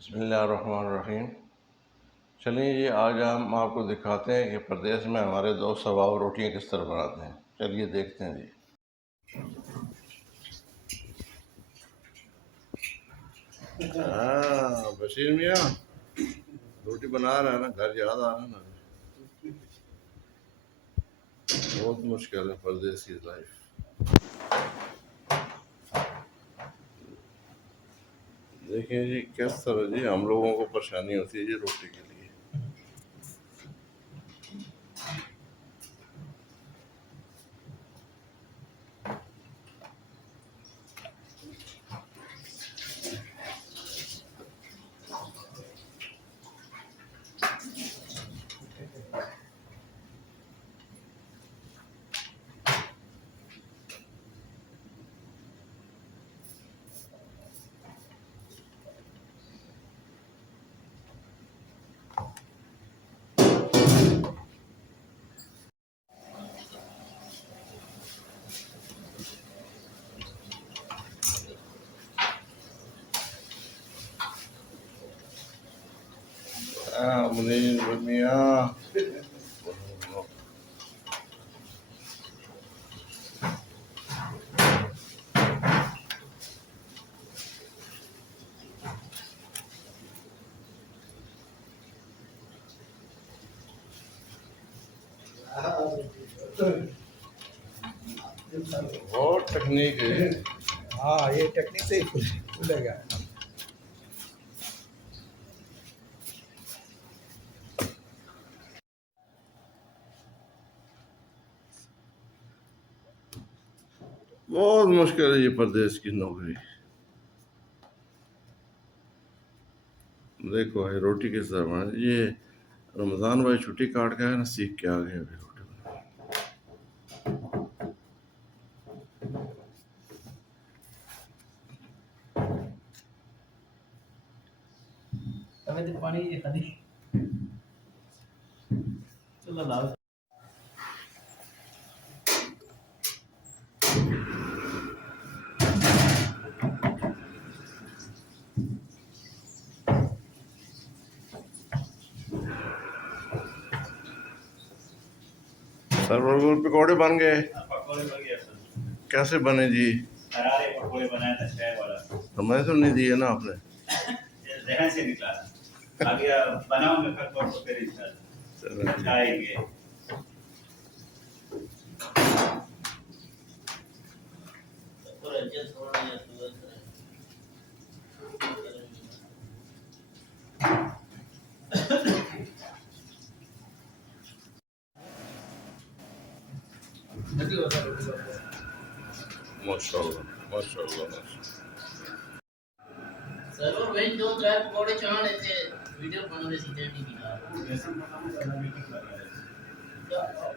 बिस्मिल्लाहिर्रहमानिर्रहीम। चलिए जी, आज हम आपको दिखाते हैं कि प्रदेश में हमारे दोस्त सबाब रोटियाँ किस तरह बनाते हैं। चलिए देखते हैं जी। हाँ बशीर मियाँ, रोटी बना रहा है ना, घर याद आ रहा है ना। बहुत मुश्किल है प्रदेश की लाइफ। देखिए जी किस तरह जी हम लोगों को परेशानी होती है जी रोटी के लिए। मुनीर मियाँ, बहुत टेक्निक है। हाँ, ये टेक्निक से ही खुलेगा। बहुत मुश्किल है ये प्रदेश की नौकरी। देखो है रोटी किस तरह बना। ये रमज़ान भाई छुट्टी काट के आए ना, सीख के आ गए अभी रोटी बनाना। तवे ते पानी ये खाली चलो लाओ। सरवर पकौड़े बन गए। पकौड़े बन गए सर। कैसे बने जी? करारे पकौड़े बनाया था चाय वाला। हमें तो नहीं दिए ना आपने। जहन से निकला आगे बनाऊंगा खटपट तो फिर इंशाल्लाह खाएंगे। माशाल्लाह माशाल्लाह। सर्वर वेज दो चार पकौड़े चाने थे वीडियो बनाने सीधे टीवी का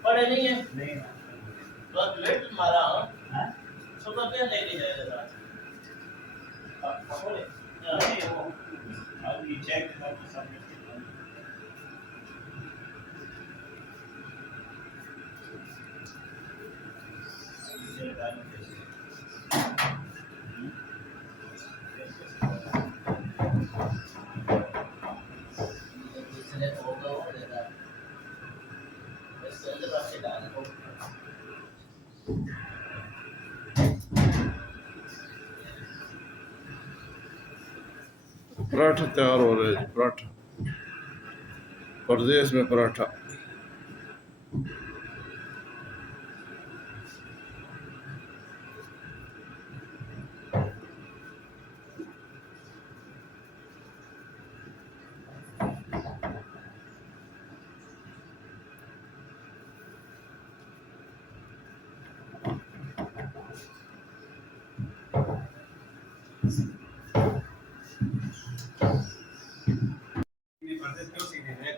पड़े नहीं है नहीं बस लेट मारा हां सुबह क्या लेके जाएगा रात पकौड़े नहीं वो अब ये चेक करके सबमिट पराठा तैयार हो रहे हैं। पराठा प्रदेश में पराठा।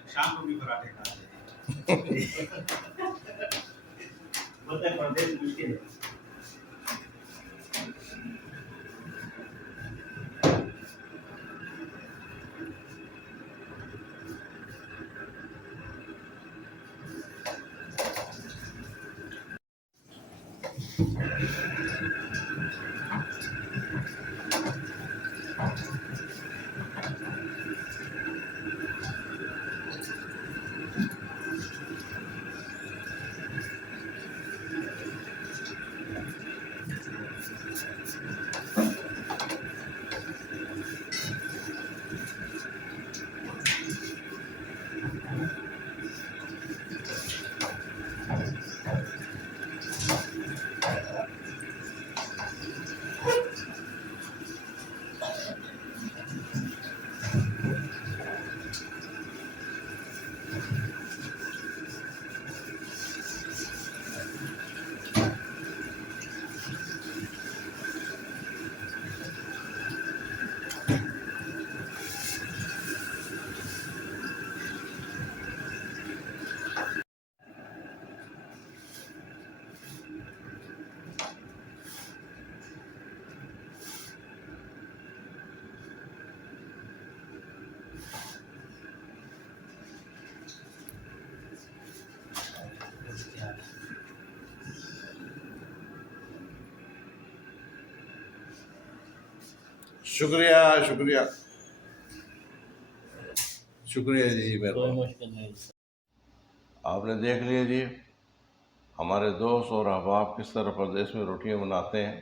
शाम को भी पराठे खाते हैं बोलते हैं प्रदेश मुश्किल है। शुक्रिया शुक्रिया शुक्रिया जी, कोई मेहरबानी। मुश्किल नहीं। आपने देख लिया जी, हमारे दोस्त और अहबाब किस तरह परदेस में रोटियां बनाते हैं।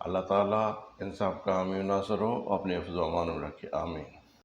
अल्लाह ताला इन सब का हामी नासर हो, अपने हिफ्ज़ व अमान में रखे, आमीन।